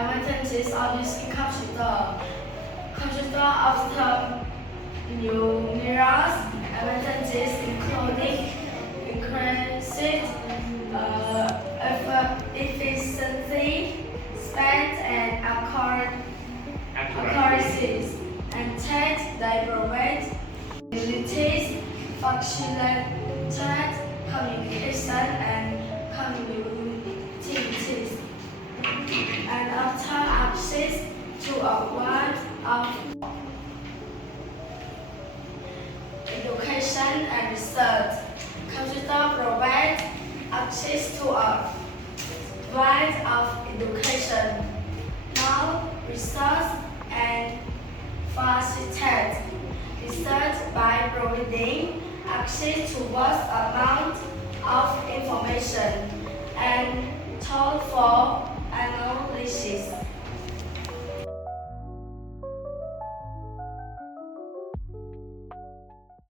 advantages of using computer. Computer offer numerous advantages including increased efficiency, speed, and accuracy, and text they provide abilities, facilitate communication and communities, and offer access to a wide of education and research. Computer provides access to a wide of education, knowledge, research, and facilitate research by providing access to vast amount of information and tool for analysis.